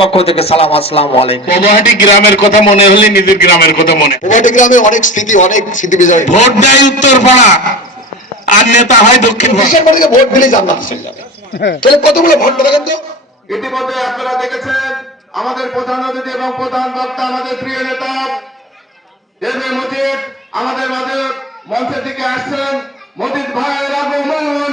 পক্ষ থেকে সালাম আসসালামু আলাইকুম। পৌবাহাটি গ্রামের কথা মনে হলে নিজের গ্রামের কথা মনে। গ্রামে অনেক স্মৃতি অনেক স্মৃতি বিজয় ভোট দেয় উত্তরপাড়া আর নেতা হয় দক্ষিণ পাড়া ভোট দিলেই জান্নাত। তাহলে কতগুলো ভোট দেখেন তো? ইতিমধ্যে আপনারা দেখেছেন আমাদের প্রধান অতিথি এবং প্রধান বক্তা আমাদের প্রিয় নেতা এম মজিদ আমাদের মাঝে মঞ্চের দিকে আসছেন মজিদ ভাইয়ের আগমন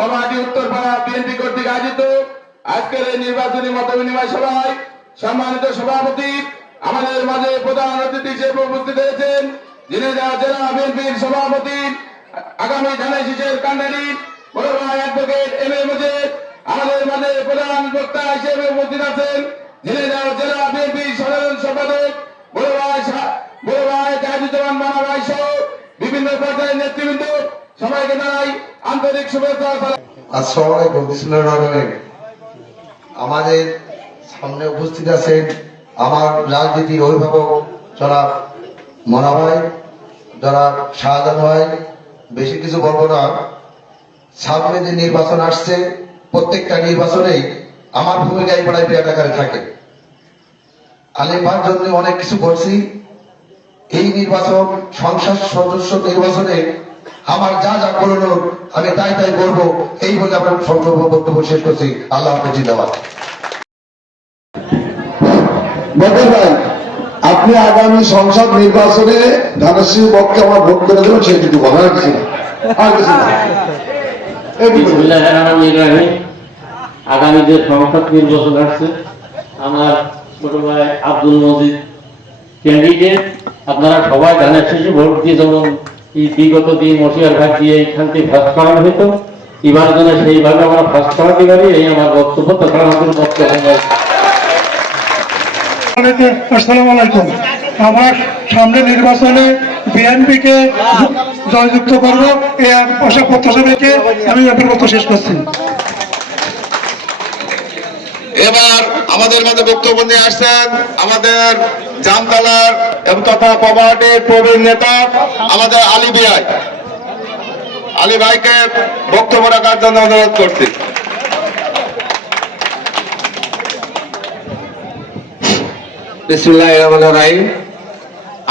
কমাটি উত্তরপাড়া বিএনপি কর্তৃক আয়োজিত আজকের এই নির্বাচনী মত বিনিময় সভায় সম্মানিত সভাপতি আমাদের মাঝে প্রধান অতিথি হিসেবে উপস্থিত হয়েছেন, যিনি জেলা বিএনপির সভাপতি, আগামী ধানের শীষের কান্ডারি অ্যাডভোকেট এম এ মুজিব, আমাদের মাঝে প্রধান বক্তা হিসেবে উপস্থিত আছেন, যিনি জেলা বিএনপির সাধারণ সম্পাদক বড় ভাই বড় ভাই জাহাজুজ্জামান মানা ভাই সহ বিভিন্ন পর্যায়ের নেতৃবৃন্দ সবাইকে জানাই আন্তরিক শুভেচ্ছা আসসালামু আলাইকুম বিসমুল্লাহির। আমাদের সামনে উপস্থিত আছেন আমার রাজনীতির অভিভাবক জনাব মনা ভাই, জনাব শাহজাহান ভাই, বেশি কিছু বলব না। সামনে যে নির্বাচন আসছে, প্রত্যেকটা নির্বাচনেই আমার ভূমিকায় পড়ায় বিরাট আকারে থাকে। আলিম ভাইয়ের জন্য অনেক কিছু করছি এই নির্বাচন সংসদ সদস্য নির্বাচনে আমার যা যা করল আমি তাই তাই করব। এই বলে আমার সংক্ষেপ বক্তব্য শেষ করছি। আল্লাহ হাফেজ জিন্দাবাদ। আপনি আগামী সংসদ নির্বাচনে ধানশ্রী পক্ষে আমার ভোট করে দেবেন সেইটুকু বলা আর কিছু না। আর কিছু না। আগামী যে সংসদ নির্বাচন আসছে আমার ছোট ভাই আব্দুল মজিদ ক্যান্ডিডেট আপনারা সবাই ধানের শেষে ভোট দিয়ে যেমন এই বিগত দিন মশিয়ার ভাগ দিয়ে এইখান থেকে ফার্স্ট করানো হতো এবার যেন সেইভাবে আমরা ফার্স্ট করাতে পারি এই আমার বক্তব্য। তাছাড়া আমাদের বক্তব্য। আসসালামু আলাইকুম। আমার সামনে নির্বাচনে বিএনপি কে জয়যুক্ত করব এই আশা প্রত্যাশা রেখে আমি কথা শেষ করছি। এবার আমাদের মাঝে বক্তব্য নিয়ে আসছেন আমাদের জামতলার এবং তথা পবাটের প্রবীণ নেতা আমাদের আলী বিআই আলী ভাইকে বক্তব্য রাখার জন্য অনুরোধ করছি।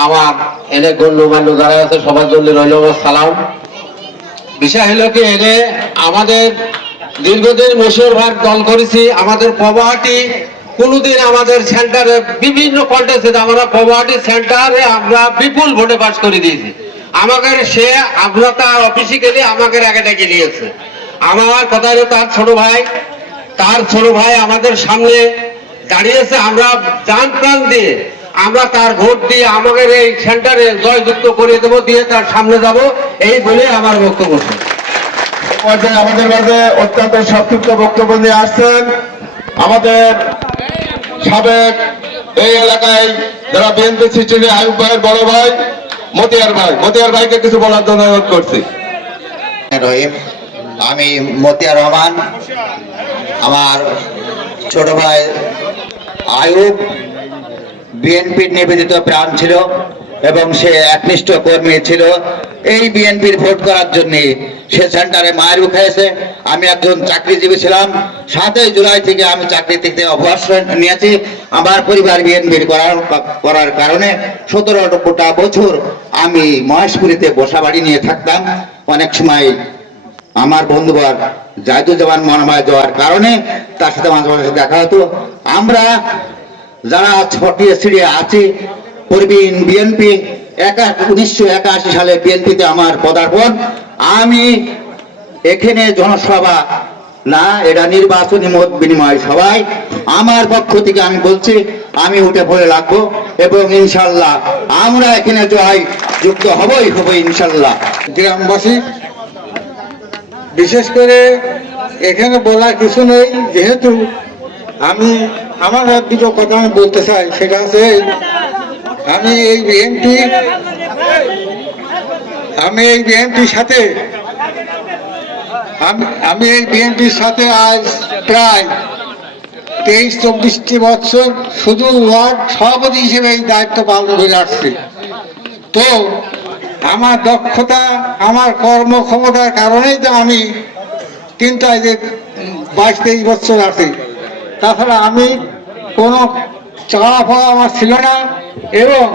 আমার এনে গণ্যমান্য যারা আছে, সবার জন্য রইল সালাম। বিষয় হলো কি, এনে আমাদের দীর্ঘদিন ভাগ দল করেছি, আমাদের পবাহাটি কোনোদিন আমাদের সেন্টারে, বিভিন্ন কন্টেস্টে আমরা পবাহাটি সেন্টারে আমরা বিপুল ভোটে পাস করে দিয়েছি আমাদের সে আমরা তার অফিসে গেলে আমাকে আগে ডেকে নিয়েছে আমার কথা হলো তার ছোট ভাই, তার ছোট ভাই আমাদের সামনে দাঁড়িয়েছে, আমরা যান প্রাণ দিয়ে আমরা তার ভোট দিয়ে আমাদের এই সেন্টারে জয়যুক্ত করে দেবো, দিয়ে তার সামনে যাব, এই বলে আমার বক্তব্য। পর্যায়ে আমাদের মাঝে অত্যন্ত সংক্ষিপ্ত বক্তব্য নিয়ে আসছেন আমাদের সাবেক এই এলাকায় যারা বিএনপি সিস্টেমে আয়ুব ভাইয়ের বড় ভাই, মতিয়ার ভাই। মতিয়ার ভাইকে কিছু বলার জন্য অনুরোধ করছি। রহিম, আমি মতিয়া রহমান। আমার ছোট ভাই আয়ুব, বিএনপির নিবেদিত প্রাণ ছিল। এবং সে একনিষ্ঠ কর্মী ছিল। এই বিএনপির ভোট করার জন্য সে সেন্টারে মায়ের খেয়েছে আমি একজন চাকরিজীবী ছিলাম। সাতই জুলাই থেকে আমি চাকরি থেকে অবসর নিয়েছি। আমার পরিবার বিএনপির করার করার কারণে সতেরোটা বছর আমি মহেশপুরীতে বসা বাড়ি নিয়ে থাকতাম। অনেক সময় আমার বন্ধুবার জায়দুজ্জামান মহামায় যাওয়ার কারণে তার সাথে মাঝে মাঝে দেখা হতো। আমরা যারা ছটিয়ে ছিড়িয়ে আছি প্রবীণ বিএনপি একা উনিশশো একাশি সালে বিএনপিতে আমার পদার্পণ। আমি এখানে জনসভা, না, এটা নির্বাচনী মত বিনিময় সবাই আমার পক্ষ থেকে আমি বলছি, আমি উঠে পড়ে লাগবো এবং ইনশাল্লাহ আমরা এখানে জয় যুক্ত হবই হব ইনশাল্লাহ। গ্রামবাসী, বিশেষ করে এখানে বলার কিছু নেই, যেহেতু আমি আমার দুটো কথা আমি বলতে চাই, সেটা হচ্ছে আমি এই বিএনপি, আমি এই বিএনপির সাথে, আমি এই বিএনপির সাথে আজ প্রায় তেইশ, চব্বিশটি বছর শুধু ওয়ার্ড সভাপতি হিসেবে এই দায়িত্ব পালন করে আসছি। তো আমার দক্ষতা, আমার কর্মক্ষমতার কারণেই তো আমি কিন্তু আজ বাইশ, তেইশ বছর আছি। তাছাড়া আমি কোনো চাওয়া পাওয়া আমার ছিল না এবং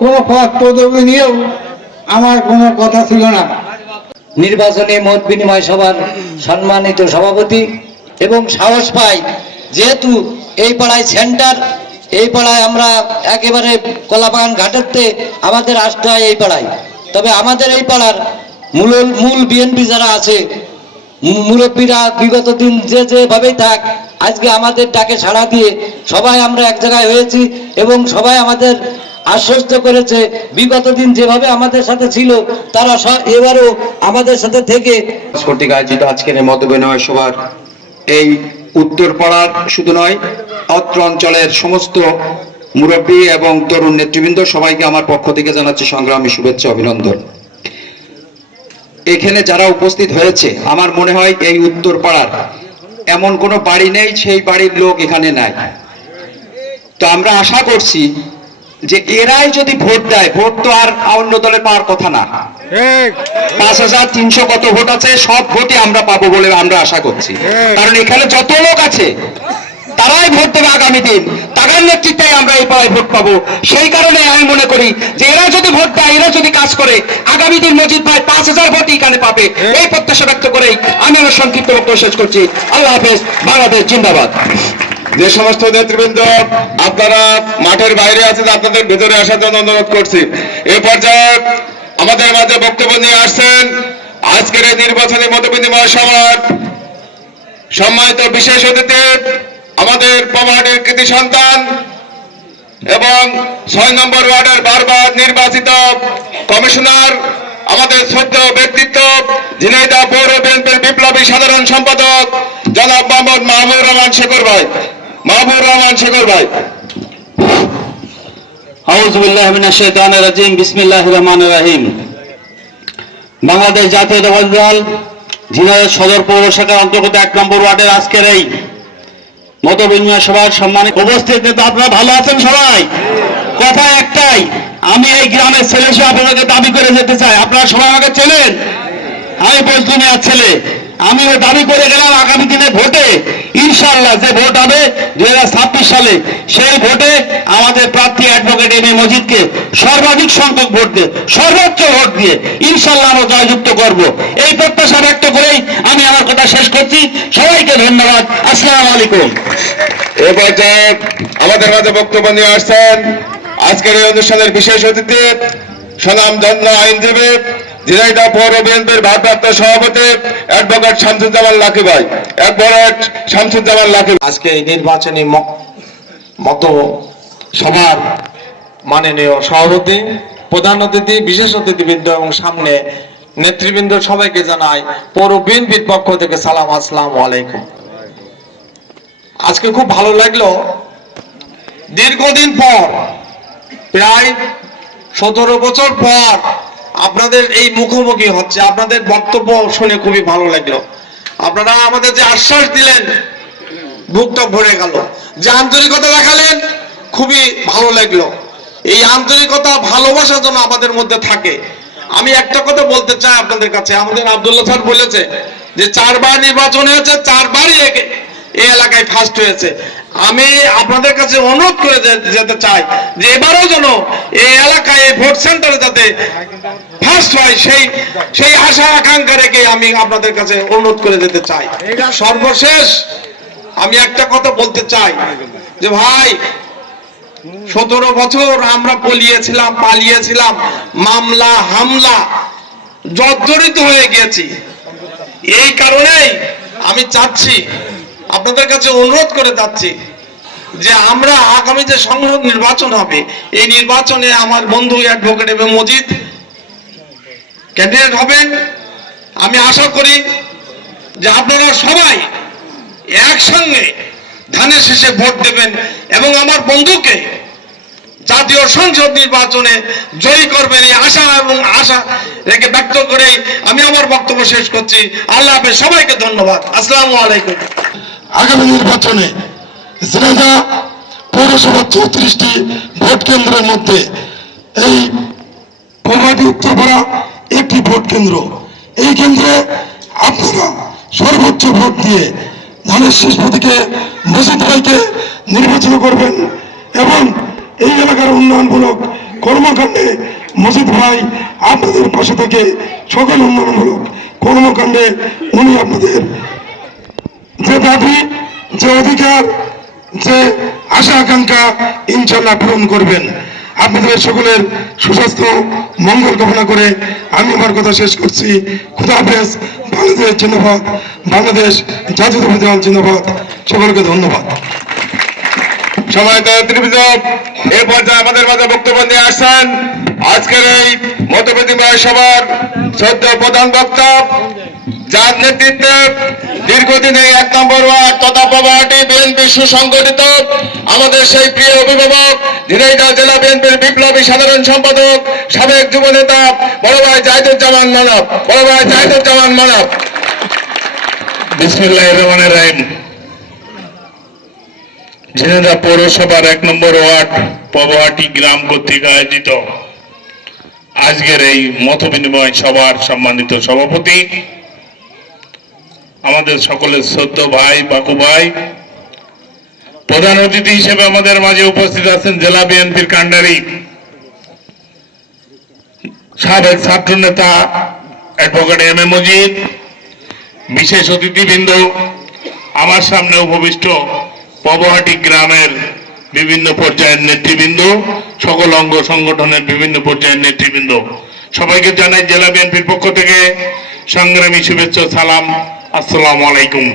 কোনো পদ পদবি নিয়েও আমার কোনো কথা ছিল না। নির্বাচনে মত বিনিময় সভার সম্মানিত সভাপতি এবং সাহস পাই, যেহেতু এই পাড়ায় সেন্টার, এই পাড়ায় আমরা একেবারে কলাবাগান ঘাটেরতে আমাদের আসতে হয় এই পাড়ায়। তবে আমাদের এই পাড়ার মূল মূল বিএনপি যারা আছে মুরব্বীরা বিগত দিন যে যেভাবেই থাক আজকে আমাদের ডাকে সাড়া দিয়ে সবাই আমরা এক জায়গায় হয়েছি এবং সবাই আমাদের আশ্বস্ত করেছে, বিগত দিন যেভাবে আমাদের সাথে ছিল, তারা এবারও আমাদের সাথে থেকে। কর্তৃক আয়োজিত আজকের মত বিনিময় সভার এই উত্তরপাড়ার শুধু নয়, অত্র অঞ্চলের সমস্ত মুরব্বী এবং তরুণ নেতৃবৃন্দ সবাইকে আমার পক্ষ থেকে জানাচ্ছি সংগ্রামী শুভেচ্ছা, অভিনন্দন। এখানে যারা উপস্থিত হয়েছে, আমার মনে হয় এই উত্তরপাড়ার এমন কোনো বাড়ি নেই সেই বাড়ির লোক এখানে নাই। তো আমরা আশা করছি যে এরাই যদি ভোট দেয় ভোট তো আর অন্য দলের পাওয়ার কথা না। পাঁচ হাজার তিনশো কত ভোট আছে সব ভোটই আমরা পাবো বলে আমরা আশা করছি। কারণ এখানে যত লোক আছে তারাই ভোট দেবে আগামী দিন। তাদের নেতৃত্বে আমরা এই পাড়ায় ভোট পাবো। সেই কারণে আমি মনে করি যে এরা যদি ভোট দেয় এরা যদি কাজ করে আগামী দিন মজিদ ভাই পাঁচ হাজার ভোটই এখানে পাবে। এই প্রত্যাশা ব্যক্ত করেই আমি আমার সংক্ষিপ্ত বক্তব্য শেষ করছি। আল্লাহ হাফেজ বাংলাদেশ জিন্দাবাদ। যে সমস্ত নেতৃবৃন্দ আপনারা মাঠের বাইরে আছেন আপনাদের ভেতরে আসার জন্য অনুরোধ করছি। এ পর্যায়ে আমাদের মাঝে বক্তব্য নিয়ে আসছেন আজকের এই নির্বাচনী মত বিনিময় সভার সম্মানিত বিশেষ অতিথি আমাদের পমাহাটের কৃতি সন্তান এবং ছয় নম্বর ওয়ার্ডের বারবার নির্বাচিত কমিশনার, আমাদের শ্রদ্ধেয় ব্যক্তিত্ব, ঝিনাইদহ পৌর বিএনপির বিপ্লবী সাধারণ সম্পাদক, জনাব মোহাম্মদ মাহবুব রহমান শেখর ভাই। মাহবুব রহমান শেখর ভাই। বাংলাদেশ জাতীয়তাবাদী দল, ঝিনাইদহ সদর পৌর শাখার অন্তর্গত এক নম্বর ওয়ার্ডের আজকের এই মত বিনিময় সভার সম্মানে উপস্থিত নেতা, আপনারা ভালো আছেন সবাই? কথা একটাই, আমি এই গ্রামের ছেলে সে আপনাকে দাবি করে যেতে চাই। আপনারা সবাই আমাকে চেনেন? আমি পশ্চিমিয়ার ছেলে। আমিও দাবি করে গেলাম আগামী দিনে ভোটে ইনশাল্লাহ যে ভোট হবে দুই সালে, সেই ভোটে আমাদের প্রার্থী অ্যাডভোকেট এম এ মজিদকে সর্বাধিক সংখ্যক ভোট দিয়ে, সর্বোচ্চ ভোট দিয়ে ইনশাল্লাহ আমরা জয়যুক্ত করব। এই প্রত্যাশা ব্যক্ত করেই আমি আমার কথা শেষ করছি। সবাইকে ধন্যবাদ। আসসালাম আলাইকুম। এ আমাদের মাঝে বক্তব্য নিয়ে আসছেন আজকের এই অনুষ্ঠানের বিশেষ অতিথি সুনাম ধন্য আইনজীবী ঝিনাইদহ পৌর বিএনপির ভারপ্রাপ্ত সভাপতি অ্যাডভোকেট শামসুজ্জামান লাকি ভাই। অ্যাডভোকেট শামসুজ্জামান লাকি আজকে এই নির্বাচনী মত সভার মাননীয় সভাপতি, প্রধান অতিথি, বিশেষ অতিথিবৃন্দ এবং সামনে নেতৃবৃন্দ সবাইকে জানাই, পৌর বিএনপির পক্ষ থেকে সালাম, আসসালামু আলাইকুম। আজকে খুব ভালো লাগল। দীর্ঘদিন পর, প্রায় সতেরো বছর পর আপনাদের এই মুখোমুখি হচ্ছে, আপনাদের বক্তব্য শুনে খুবই ভালো লাগল। আপনারা আমাদের যে আশ্বাস দিলেন, বুকটা ভরে গেল। যে আন্তরিকতা দেখালেন, খুবই ভালো লাগল। এই আন্তরিকতা ভালোবাসা যেন আমাদের মধ্যে থাকে। আমি একটা কথা বলতে চাই আপনাদের কাছে। আমাদের আব্দুল্লাহ স্যার বলেছে যে, চারবার নির্বাচন হয়েছে, চারবারই এই এলাকায় ফার্স্ট হয়েছে। আমি আপনাদের কাছে অনুরোধ করে যেতে চাই যে এবারও যেন এই এলাকায় এই ভোট সেন্টারে যাতে ফার্স্ট হয়, সেই সেই আশা, আকাঙ্ক্ষা রেখে আমি আপনাদের কাছে অনুরোধ করে যেতে চাই। সর্বশেষ আমি একটা কথা বলতে চাই, যে ভাই, সতেরো বছর আমরা পলিয়েছিলাম, পালিয়েছিলাম, মামলা, হামলা, জর্জরিত হয়ে গেছি এই কারণেই আমি চাচ্ছি আপনাদের কাছে অনুরোধ করে যাচ্ছি যে আমরা আগামী যে সংসদ নির্বাচন হবে, এই নির্বাচনে আমার বন্ধু অ্যাডভোকেট এবং মজিদ ক্যান্ডিডেট হবেন। আমি আশা করি যে আপনারা সবাই একসঙ্গে ধানের শেষে ভোট দেবেন এবং আমার বন্ধুকে জাতীয় সংসদ নির্বাচনে জয়ী করবেন এই আশা এবং আশা রেখে ব্যক্ত করে আমি আমার বক্তব্য শেষ করছি। আল্লাহ হাফেজ, সবাইকে ধন্যবাদ। আসসালামু আলাইকুম। আগামী নির্বাচনে ঝিনাইদহ পৌরসভা চৌত্রিশটি ভোট কেন্দ্রের মধ্যে এই পৌরহাটি উত্তরপাড়া একটি ভোট কেন্দ্র। এই কেন্দ্রে আপনারা সর্বোচ্চ ভোট দিয়ে ধানের শেষ প্রতীকে মসজিদ ভাইকে নির্বাচন করবেন এবং এই এলাকার উন্নয়নমূলক কর্মকাণ্ডে মসজিদ ভাই আপনাদের পাশে থেকে সকল উন্নয়নমূলক কর্মকাণ্ডে উনি আপনাদের যে দাবি, যে অধিকার, যে আশা আকাঙ্ক্ষা ইনশাল্লাহ পূরণ করবেন। আপনাদের সকলের সুস্বাস্থ্য, মঙ্গল কামনা করে আমি আমার কথা শেষ করছি। খুদা হাফেজ, বাংলাদেশ জিন্দাবাদ, বাংলাদেশ জাতীয়তাবাদী দল জিন্দাবাদ। সকলকে ধন্যবাদ। সময় ত্রিভুজ এ পর্যায়ে আমাদের মাঝে বক্তব্য নিয়ে আসছেন আজকের এই মত বিনিময় সভার সদ্য প্রধান বক্তা, যার নেতৃত্বে দীর্ঘদিন এক নম্বর ওয়ার্ড তথা পবাহাটি বিএনপি সুসংগঠিত। আমাদের সেই প্রিয় অভিভাবক, ঝিনাইদহ জেলা বিএনপির বিপ্লবী সাধারণ সম্পাদক, সাবেক যুব নেতা বড় ভাই জাহিদুজ্জামান মানব। বড় ভাই জাহিদুজ্জামান মানব। ঝিনাইদহ পৌরসভার এক নম্বর ওয়ার্ড পবহাটি গ্রাম কর্তৃক আয়োজিত। আজকের এই মত বিনিময় সভার সম্মানিত সভাপতি আমাদের সকলের শ্রদ্ধ ভাই বাকু ভাই। প্রধান অতিথি হিসেবে আমাদের মাঝে উপস্থিত আছেন জেলা বিএনপির কান্ডারি সাবেক ছাত্র নেতা অ্যাডভোকেট এম এ মজিদ, বিশেষ অতিথিবৃন্দ, আমার সামনে উপবিষ্ট পবহাটি গ্রামের বিভিন্ন পর্যায়ের নেতৃবৃন্দ, সকল অঙ্গ সংগঠনের বিভিন্ন পর্যায়ের নেতৃবৃন্দ। সবাইকে জানাই জেলা বিএনপির পক্ষ থেকে সংগ্রামী শুভেচ্ছা, সালাম। আসসালামু আলাইকুম।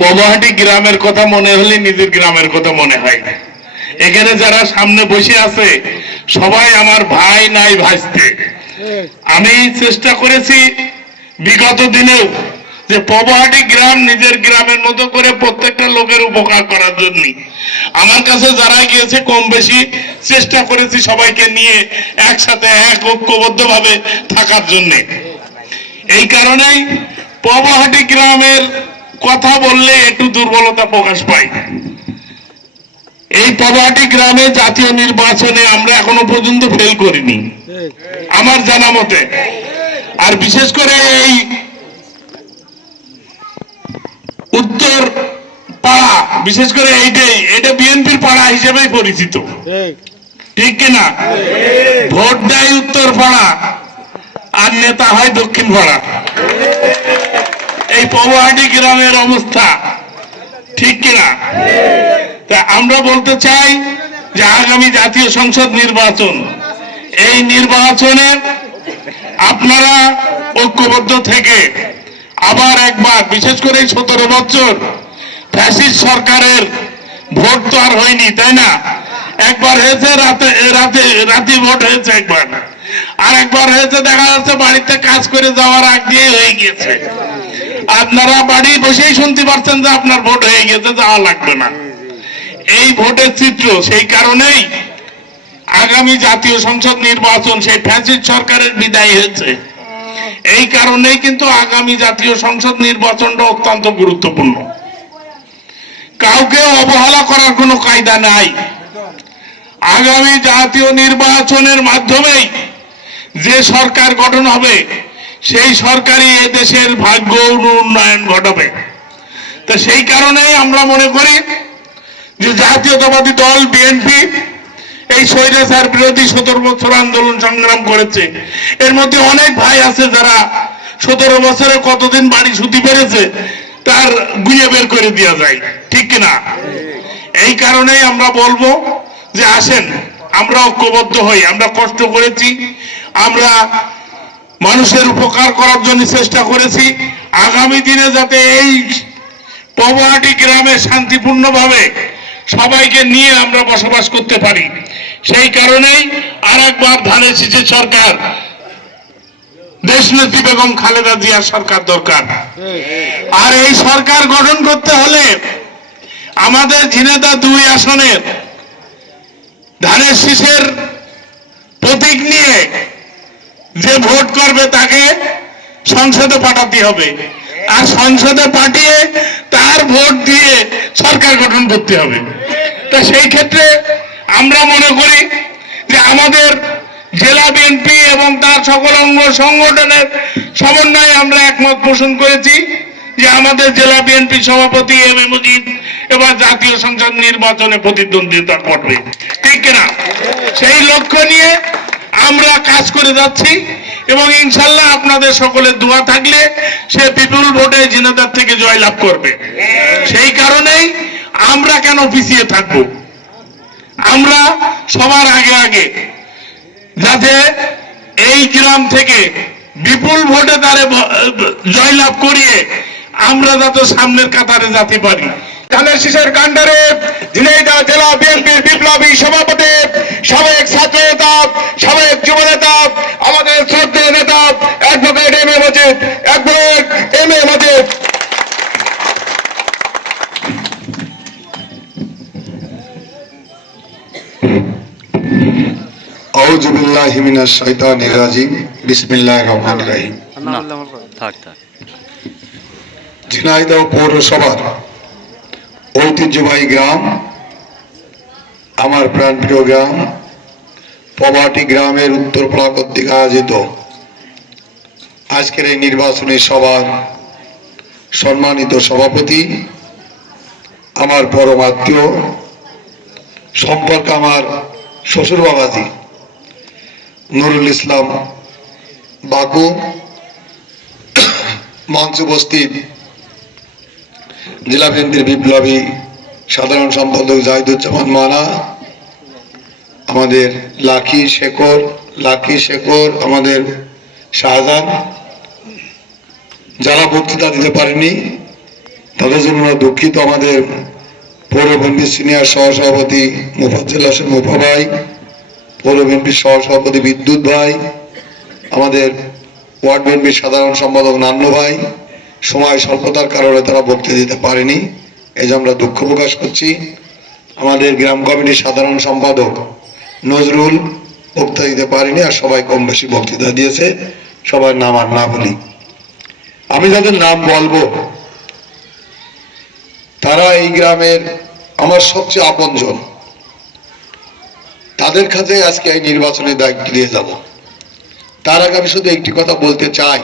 পবহাটি গ্রামের কথা মনে হলে নিজের গ্রামের কথা মনে হয়। এখানে যারা সামনে বসে আছে, সবাই আমার ভাই, নাই ভাসতে আমি চেষ্টা করেছি বিগত দিনেও যে পবহাটি গ্রাম নিজের গ্রামের মতো করে প্রত্যেকটা লোকের উপকার করার জন্য। আমার কাছে যারা গিয়েছে, কম বেশি চেষ্টা করেছি সবাইকে নিয়ে একসাথে এক ঐক্যবদ্ধ ভাবে থাকার জন্য। এই কারণেই পবহাটি গ্রামের কথা বললে একটু দুর্বলতা প্রকাশ পায় এই পবহাটি গ্রামে জাতীয় নির্বাচনে আমরা এখনও পর্যন্ত ফেল করিনি। আমার জানা মতে। আর বিশেষ করে এই উত্তর পাড়া বিশেষ করে এইটাই এটা বিএনপির পাড়া হিসেবেই পরিচিত। ঠিক কিনা? ভোট দেয় উত্তর পাড়া। আর নেতা হয় দক্ষিণ পাড়া এই পবহাটি গ্রামের অবস্থা, ঠিক কিনা? তা আমরা বলতে চাই যে আগামী জাতীয় সংসদ নির্বাচন, এই নির্বাচনে আপনারা ঐক্যবদ্ধ থেকে আবার একবার, বিশেষ করে এই সতেরো বছর, ফ্যাসিস্ট সরকারের ভোট তো আর হয়নি, তাই না? একবার হয়েছে, রাতে রাতে রাতে ভোট হয়েছে একবার। আর একবার হয়েছে, দেখা যাচ্ছে বাড়িতে কাজ করে যাওয়ার আগ দিয়ে হয়ে গিয়েছে। আপনারা বাড়ি বসেই শুনতে পারছেন যে আপনার ভোট হয়ে গেছে যাওয়া লাগবে না। এই ভোটের চিত্র, সেই কারণেই আগামী জাতীয় সংসদ নির্বাচন সেই ফ্যাসিস্ট সরকারের বিদায় হয়েছে। এই কারণেই কিন্তু আগামী জাতীয় সংসদ নির্বাচনটা অত্যন্ত গুরুত্বপূর্ণ। কাউকে অবহেলা করার কোনো কায়দা নাই। আগামী জাতীয় নির্বাচনের মাধ্যমেই যে সরকার গঠন হবে, সেই সরকারই এদেশের ভাগ্য উন্নয়ন ঘটাবে। তা সেই কারণেই আমরা মনে করি যে জাতীয়তাবাদী দল, বিএনপি, এই স্বৈরাচার বিরোধী সতেরো বছর আন্দোলন সংগ্রাম করেছে। এর মধ্যে অনেক ভাই আছে যারা সতেরো বছরে কতদিন বাড়ি ছুটি পেরেছে, তার গুয়ে বের করে দেওয়া যায়। ঠিক কিনা? এই কারণেই আমরা বলব যে আসেন আমরা ঐক্যবদ্ধ হই, আমরা কষ্ট করেছি, আমরা মানুষের উপকার করার জন্য চেষ্টা করেছি। আগামী দিনে যাতে এই পবহাটি গ্রামে শান্তিপূর্ণভাবে সবাইকে নিয়ে আমরা বসবাস করতে পারি। সেই কারণেই আর একবার ধানের শীষের সরকার। দেশনেত্রী বেগম খালেদা জিয়ার সরকার দরকার। আর এই সরকার গঠন করতে হলে আমাদের ঝিনেদা দুই আসনের ধানের শীষের প্রতীক নিয়ে যে ভোট করবে তাকে সংসদে পাঠাতে হবে। আর সংসদে পাঠিয়ে তার ভোট দিয়ে সরকার গঠন করতে হবে। তা সেই ক্ষেত্রে আমরা মনে করি যে আমাদের জেলা বিএনপি এবং তার সকল অঙ্গ সংগঠনের সমন্বয়ে আমরা একমত পোষণ করেছি যে আমাদের জেলা বিএনপি সভাপতি এম এ মুজিব এবার জাতীয় সংসদ নির্বাচনে প্রতিদ্বন্দ্বিতা করবে। ঠিক কিনা? সেই লক্ষ্য নিয়ে আমরা কাজ করে যাচ্ছি এবং ইনশাল্লাহ আপনাদের সকলের দোয়া থাকলে সে বিপুল ভোটে জিনাদার থেকে জয়লাভ করবে। সেই কারণেই আমরা কেন পিছিয়ে থাকব? আমরা সবার আগে আগে যাতে এই গ্রাম থেকে বিপুল ভোটে তারে জয়লাভ করিয়ে আমরা যাতে সামনের কাতারে যেতে পারি। ধানের শীষের কাণ্ডারে ঝিনাইদহ জেলা বিএনপির বিপ্লবী সভাপতি সাবেক ছাত্র নেতা সাবেক যুব নেতা আমাদের শ্রদ্ধেয় নেতা advocate M A Majid advocate M A Majid. আউযু বিল্লাহি মিনাশ শাইতানির রাজিম বিসমিল্লাহির রহমানির রহিম। ঝিনাইদহ পৌরসভার ঐতিহ্যবাহী গ্রাম, আমার প্রাণপ্রিয় গ্রাম, পবাটি গ্রামের উত্তরপাড়া কর্তৃক আয়োজিত। আজকের এই নির্বাচনী সভার সম্মানিত সভাপতি, আমার পরম আত্মীয়, সম্পর্কে আমার শ্বশুর বাবাজি নুরুল ইসলাম বাকু, মঞ্চ উপস্থিত জেলা বিএনপির বিপ্লবী সাধারণ সম্পাদক জাহিদুজ্জামান মানা, আমাদের লাকি শেখর লাকি শেখর, আমাদের শাহজাহান, যারা বক্তৃতা দিতে পারেনি, তাদের জন্য দুঃখিত। আমাদের পৌর বিএনপির সিনিয়র সহসভাপতি মুফাজ্জল হোসেন মুফা ভাই পৌর বিএনপির সহসভাপতি বিদ্যুৎ ভাই, আমাদের ওয়ার্ড বিএনপির সাধারণ সম্পাদক নান্নু ভাই সময় স্বল্পতার কারণে তারা বক্তৃতা দিতে পারেনি। এই আমরা দুঃখ প্রকাশ করছি। আমাদের গ্রাম কমিটির সাধারণ সম্পাদক নজরুল বক্তৃতা দিতে পারেনি আর সবাই কম বেশি বক্তৃতা দিয়েছে। সবার নাম আর না বলি। আমি যাদের নাম বলব, তারা এই গ্রামের আমার সবচেয়ে আপনজন। তাদের কাছে আজকে এই নির্বাচনের দায়িত্ব দিয়ে যাব। তার আগে আমি শুধু একটি কথা বলতে চাই।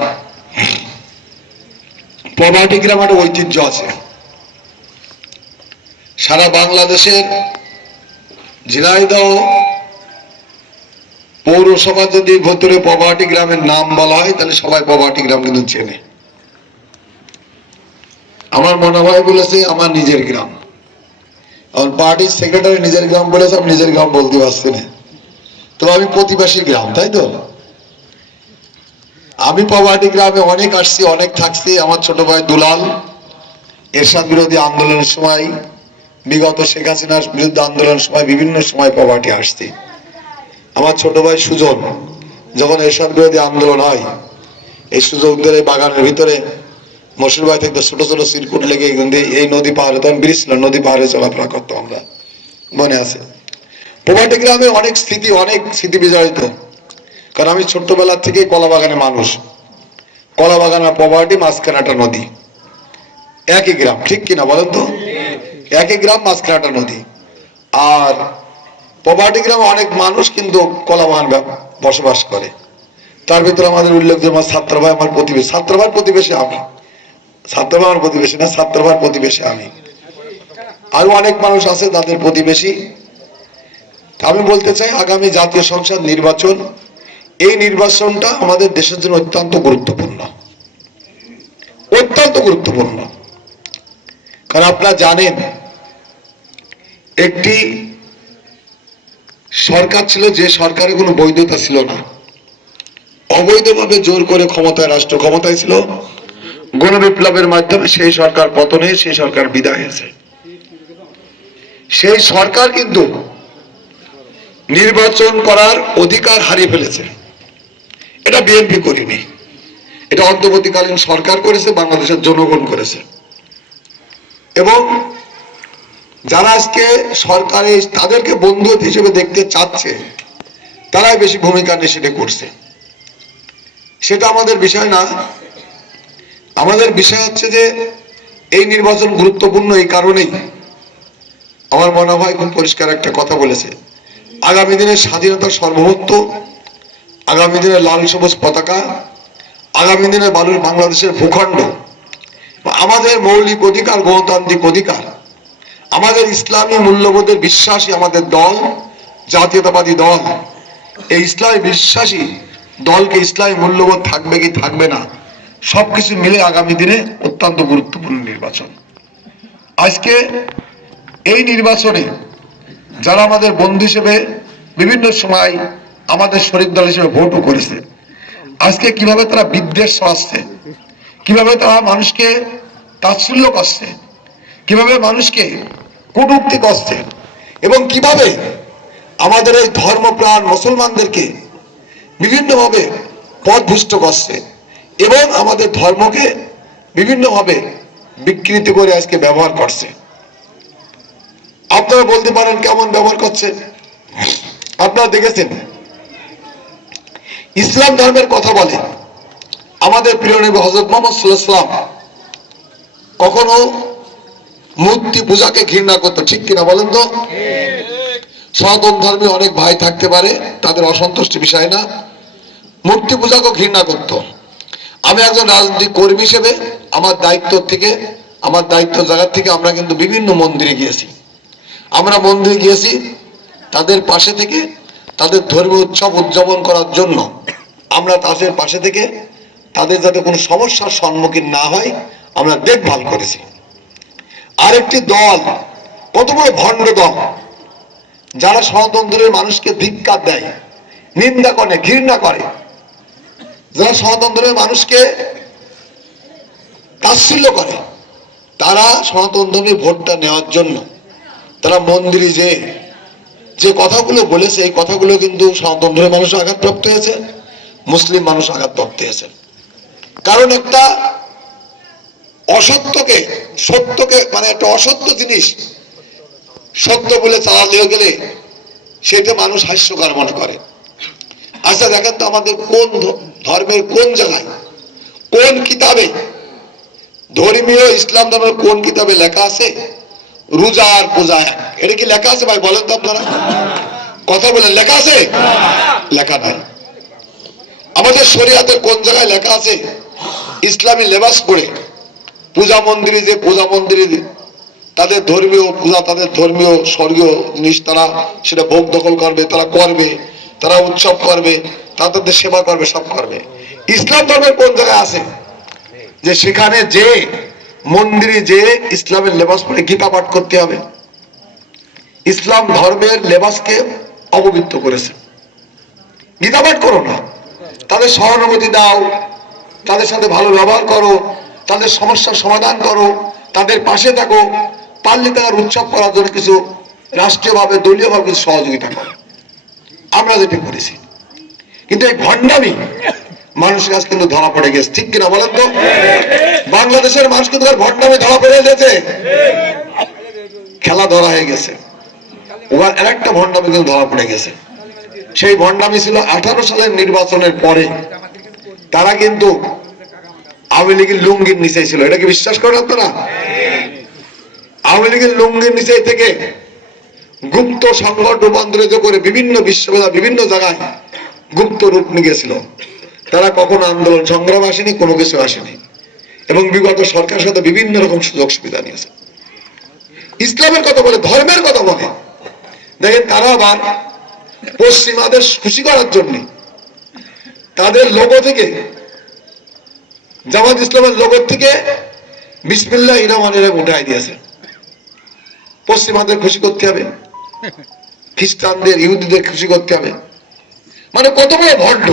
প্রভাটি গ্রাম একটা ঐতিহ্য আছে। সারা বাংলাদেশের ঝিনাইদহ পৌরসভা যদি ভেতরে পবাহাটি গ্রামের নাম বলা হয়, তাহলে সবাই পবাহাটি গ্রাম কিন্তু চেনে। আমার মনে হয় বলেছে, আমার নিজের গ্রাম। আমার পার্টির সেক্রেটারি নিজের গ্রাম বলেছে, আমি নিজের গ্রাম বলতে পারছি না। তো আমি প্রতিবেশী গ্রাম, তাই তো? আমি পাওয়াটি গ্রামে অনেক আসছি, অনেক থাকছি। আমার ছোট ভাই দুলাল, এরশাদ বিরোধী আন্দোলনের সময়, বিগত শেখ হাসিনার বিরুদ্ধে আন্দোলনের সময় বিভিন্ন সময় পাওয়াটি আসছি। আমার ছোট ভাই সুজন, যখন এরশাদ বিরোধী আন্দোলন হয়, এই সুযোগদের এই বাগানের ভিতরে মশুর ভাই থেকে ছোট ছোট সিরকুট লেগে এই নদী পাহাড়ে তখন ব্রিজ ছিল নদী পাহাড়ে চলাফেরা করতো আমরা। মনে আছে। পোভাটি গ্রামে অনেক স্মৃতি অনেক স্মৃতি বিজড়িত। কারণ আমি ছোট্টবেলা থেকে কলা বাগানে মানুষ। কলা বাগান আর পভাটি মাঝখানে নদী। একই গ্রাম, ঠিক কিনা বলেন তো একই গ্রাম, মাঝখানে একটা নদী। আর পভাটি গ্রামে অনেক মানুষ কিন্তু কলা বাগান বসবাস করে। তার ভিতরে আমাদের উল্লেখযোগ্য আমার ছাত্রভাই আমার প্রতিবেশী। ছাত্রভাই প্রতিবেশী আমি। ছাত্রভাই আমার প্রতিবেশী না ছাত্রভাই প্রতিবেশী আমি। আরও অনেক মানুষ আছে তাদের প্রতিবেশী। আমি বলতে চাই, আগামী জাতীয় সংসদ নির্বাচন এই নির্বাচনটা আমাদের দেশের জন্য অত্যন্ত গুরুত্বপূর্ণ। অত্যন্ত গুরুত্বপূর্ণ। কারণ আপনারা জানেন, একটি সরকার ছিল যে সরকারের কোনো বৈধতা ছিল না। অবৈধভাবে জোর করে ক্ষমতায় রাষ্ট্র ক্ষমতায় ছিল। গণবিপ্লবের মাধ্যমে সেই সরকার পতনে সেই সরকার বিদায় হয়েছে। সেই সরকার কিন্তু নির্বাচন করার অধিকার হারিয়ে ফেলেছে। এটা বিএনপি করিনি। এটা অন্তর্বর্তীকালীন সরকার করেছে, বাংলাদেশের জনগণ করেছে। এবং যারা আজকে সরকারে তাদেরকে বন্ধু হিসেবে দেখতে চাচ্ছে, তারাই বেশি ভূমিকা নিয়ে সেটা করছে। সেটা আমাদের বিষয় না। আমাদের বিষয় হচ্ছে যে, এই নির্বাচন গুরুত্বপূর্ণ এই কারণেই। আমার মনে হয় খুব পরিষ্কার একটা কথা বলেছে। আগামী দিনের স্বাধীনতার সর্বভৌত্ব আগামী দিনের লাল সবুজ পতাকা, আগামী দিনে বালুর বাংলাদেশের ভূখণ্ড, আমাদের মৌলিক অধিকার, গণতান্ত্রিক অধিকার, আমাদের ইসলামী মূল্যবোধের বিশ্বাসী আমাদের দল, জাতীয়তাবাদী দল, এই ইসলামী বিশ্বাসী দলকে ইসলামী মূল্যবোধ থাকবে কি থাকবে না, সবকিছু মিলে আগামী দিনে অত্যন্ত গুরুত্বপূর্ণ নির্বাচন। আজকে এই নির্বাচনে যারা আমাদের বন্ধু হিসেবে বিভিন্ন সময় আমাদের শরীর দল হিসেবে ভোটও করেছে। আজকে কীভাবে তারা বিদ্বেষ ছড়াচ্ছে কীভাবে তারা মানুষকে তাচ্ছল্য করছে? কীভাবে মানুষকে কটূক্তি করছে? এবং কীভাবে আমাদের এই ধর্মপ্রাণ মুসলমানদেরকে বিভিন্নভাবে পথভুষ্ট করছে এবং আমাদের ধর্মকে বিভিন্নভাবে বিকৃতি করে আজকে ব্যবহার করছে? আপনারা বলতে পারেন কেমন ব্যবহার করছে আপনারা দেখেছেন? ইসলাম ধর্মের কথা বলে। আমাদের প্রিয় নবী হজরত মোহাম্মদ কখনো মূর্তি পূজাকে ঘৃণা করতো, ঠিক কিনা বলেন তো? সনাতন ধর্মে অনেক ভাই থাকতে পারে, তাদের অসন্তুষ্টি বিষয় না। মূর্তি পূজাকে ঘৃণা করত। আমি একজন রাজনৈতিক কর্মী হিসেবে আমার দায়িত্ব থেকে, আমার দায়িত্ব জায়গা থেকে আমরা কিন্তু বিভিন্ন মন্দিরে গিয়েছি। আমরা মন্দিরে গিয়েছি, তাদের পাশে থেকে তাদের ধর্মীয় উৎসব উদযাপন করার জন্য আমরা তাদের পাশে থেকে তাদের যাতে কোনো সমস্যার সম্মুখীন না হয়, আমরা দেখভাল করেছি। আরেকটি দল, কত বড় ভণ্ড দল, যারা সনাতন্ত্রের মানুষকে ধিক্কার দেয়, নিন্দা করে, ঘৃণা করে। যারা সনাতন্ত্রের মানুষকে তাচ্ছিল্য করে, তারা সনাতন ধর্মী ভোটটা নেওয়ার জন্য, তারা মন্দিরে যে যে কথাগুলো বলেছে, এই কথাগুলো কিন্তু সনাতন ধর্মের মানুষ আঘাতপ্রাপ্ত হয়েছে, মুসলিম মানুষ আঘাতপ্রাপ্ত হয়েছে। কারণ একটা অসত্যকে, সত্যকে মানে একটা অসত্য জিনিস সত্য বলে চালালেও গেলে সেটা মানুষ হাস্যকর মনে করে। আচ্ছা দেখেন তো আমাদের কোন ধর্মের কোন জায়গায়, কোন কিতাবে ধর্মীয় ইসলাম ধর্মের কোন কিতাবে লেখা আছে? রোজা আর পূজা এক। এটা কি লেখা আছে ভাই বলেন তো আপনারা? কথা বলেন, লেখা আছে? লেখা নাই। আমাদের শরীয়তে কোন জায়গায় লেখা আছে? ইসলামী লেবাস পরে পূজা মন্দিরে যে পূজা মন্দিরে তাদের ধর্মীয় পূজা, তাদের ধর্মীয় স্বর্গীয় জিনিস তারা সেটা ভোগ দখল করবে, তারা করবে, তারা উৎসব করবে, তাদের সেবা করবে, সব করবে। ইসলাম ধর্মের কোন জায়গায় আছে? যে সেখানে যে মন্দিরে যে ইসলামের লেবাস পরে গীতা পাঠ করতে হবে। ইসলাম ধর্মের লেবাসকে অপবিত্র করেছে। গীতা পাঠ করো না। তাদের সহানুভূতি দাও। তাদের সাথে ভালো ব্যবহার করো। তাদের সমস্যার সমাধান করো। তাদের পাশে থাকো। পারলে তাদের উৎসব করার জন্য কিছু রাষ্ট্রীয়ভাবে, দলীয়ভাবে কিছু সহযোগিতা করো। আমরা যেটা করেছি। কিন্তু এই ভণ্ডামি মানুষের কাছে কিন্তু ধরা পড়ে গেছে। ঠিক কিনা বলেন তো? বাংলাদেশের মানুষ কিন্তু আর ভণ্ডামি ধরা পড়ে গেছে। খেলা ধরা হয়ে গেছে। ওবার আরেকটা ভণ্ডামি কিন্তু ধরা পড়ে গেছে। সেই ভণ্ডামি ছিল আঠারো সালের নির্বাচনের পরে। তারা কিন্তু আওয়ামী লীগের লুঙ্গির নিচে ছিল। এটা কি বিশ্বাস করেন আপনারা? আওয়ামী লীগের লুঙ্গির নিচে থেকে গুপ্ত সংগঠন রূপান্তরিত করে বিভিন্ন বিশ্ববিদ্যালয়, বিভিন্ন জায়গায় গুপ্ত রূপ নিয়ে গেছিল। তারা কখনো আন্দোলন সংগ্রাম আসেনি, কোনো কিছু আসেনি। এবং বিগত সরকার সাথে বিভিন্ন রকম সুযোগ সুবিধা নিয়েছে। ইসলামের কথা বলে, ধর্মের কথা বলে। দেখেন, তারা আবার পশ্চিমাদের খুশি করার জন্য তাদের লোগো থেকে, জামাত ইসলামের লোগো থেকে বিসমিল্লাহ ইরামানের উঠাই দিয়েছে। পশ্চিমাদের খুশি করতে হবে। খ্রিস্টানদের, ইহুদিদের খুশি করতে হবে। মানে কত বড় ভণ্ড।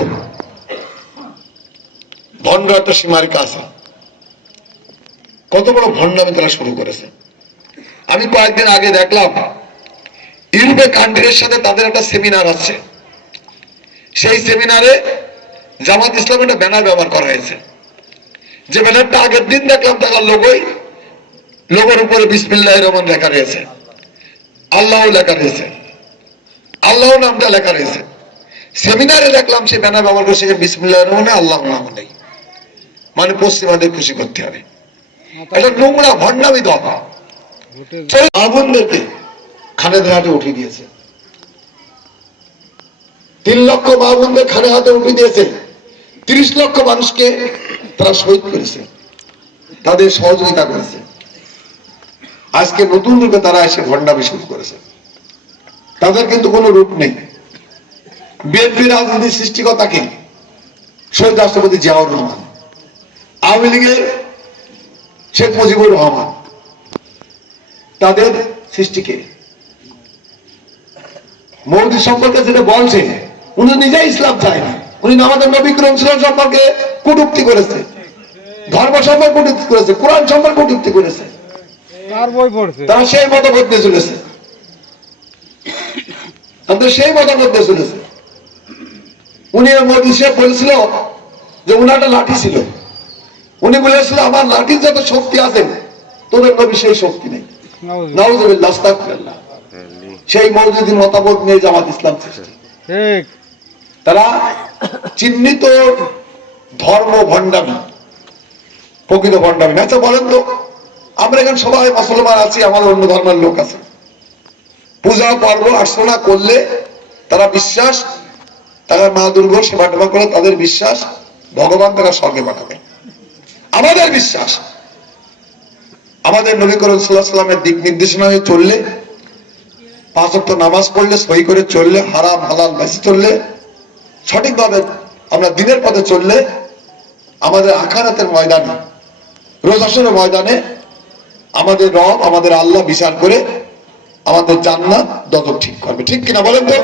ভণ্ড একটা সীমারেখা আছে কত বড় ভণ্ডামি তারা শুরু করেছে। আমি কয়েকদিন আগে দেখলাম ইউরোপের কান্ট্রির সাথে তাদের একটা সেমিনার আছে। সেই সেমিনারে জামাত ইসলাম একটা ব্যানার ব্যবহার করা হয়েছে। যে ব্যানারটা আগের দিন দেখলাম, তার লোগোই লোগোর উপরে বিসমিল্লাহ রহমান লেখা রয়েছে। আল্লাহ লেখা রয়েছে। আল্লাহ নামটা লেখা রয়েছে। সেমিনারে দেখলাম সে ব্যানার ব্যবহার করছে বিসমিল্লাহ রহমানে আল্লাহ নাম নেই। মানে পশ্চিমাদের খুশি করতে হবে। এটা নোংরা ভণ্ডামি দফা। আগুনদেরকে খানেদের হাটে উঠিয়ে দিয়েছে। তিন লক্ষ মা বোনদের খানে হাতে উঠিয়ে দিয়েছে। তিরিশ লক্ষ মানুষকে তারা শহীদ করেছে। তাদের সহযোগিতা করেছে। আজকে নতুন রূপে তারা এসে ভণ্ডামি শুরু করেছে। তাদের কিন্তু কোনো রূপ নেই। বিএনপি রাজনীতির সৃষ্টিকর্তা কে শহীদ রাষ্ট্রপতি জিয়াউর রহমান আওয়ামী লীগের শেখ মুজিবুর রহমান তাদের সৃষ্টিকে। মৌদি সম্পর্কে যেটা বলছে উনি নিজেই ইসলাম চায় না। উনি আমাদের নবী করিম সম্পর্কে কটূক্তি করেছে। ধর্ম সম্পর্কে কটূক্তি করেছে কোরআন সম্পর্কে কটূক্তি করেছে। তারা সেই মতভেদ নিয়ে চলেছে। তাদের সেই মতভেদ নিয়ে চলেছে। উনি মোদী সাহেব বলেছিল যে উনার একটা লাঠি ছিল। উনি বলেছিল আমার লাঠির যত শক্তি আছে তোদের নবী সেই শক্তি নেই। নাউজুবিল্লাহ। সেই মৌজুদি মতামত নিয়ে জামাত ইসলাম সৃষ্টি। তারা চিহ্নিত ধর্ম ভণ্ডামি প্রকৃত ভণ্ডামি। না আচ্ছা বলেন তো আমরা এখানে সবাই মুসলমান আছি আমাদের অন্য ধর্মের লোক আছে। পূজা পর্ব আর্চনা করলে তারা বিশ্বাস তারা মা দুর্গ সেবা টেবা করে তাদের বিশ্বাস ভগবান তারা স্বর্গে পাঠাবে। আমাদের বিশ্বাস। আমাদের নবী করিম সাল্লাহ সাল্লামের দিক নির্দেশনা হয়ে চললে পাঁচ ওয়াক্ত নামাজ পড়লে সই করে চললে হারাম হালাল বেঁচে চললে সঠিকভাবে আমরা দিনের পথে চললে আমাদের আখারাতের ময়দানে রোজ আসরের ময়দানে আমাদের রব আমাদের আল্লাহ বিচার করে আমাদের জান্নাত দত ঠিক করবে। ঠিক কিনা বলেন তো?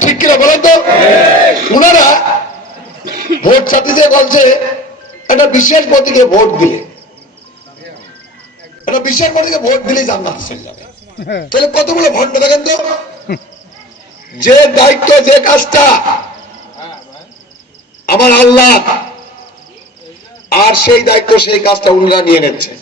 ঠিক। কিনা বলেন তো? ওনারা ভোট চাতে যে বলছে একটা বিশেষ প্রতীকে ভোট দিলে, একটা বিশেষ প্রতীকে ভোট দিলে জান্নাত চলে যাবে। তাহলে কতগুলো ভণ্ড দেখেন তো? যে দায়িত্ব, যে কাজটা আমার আল্লাহ, আর সেই দায়িত্ব, সেই কাজটা উনারা নিয়ে নিচ্ছে।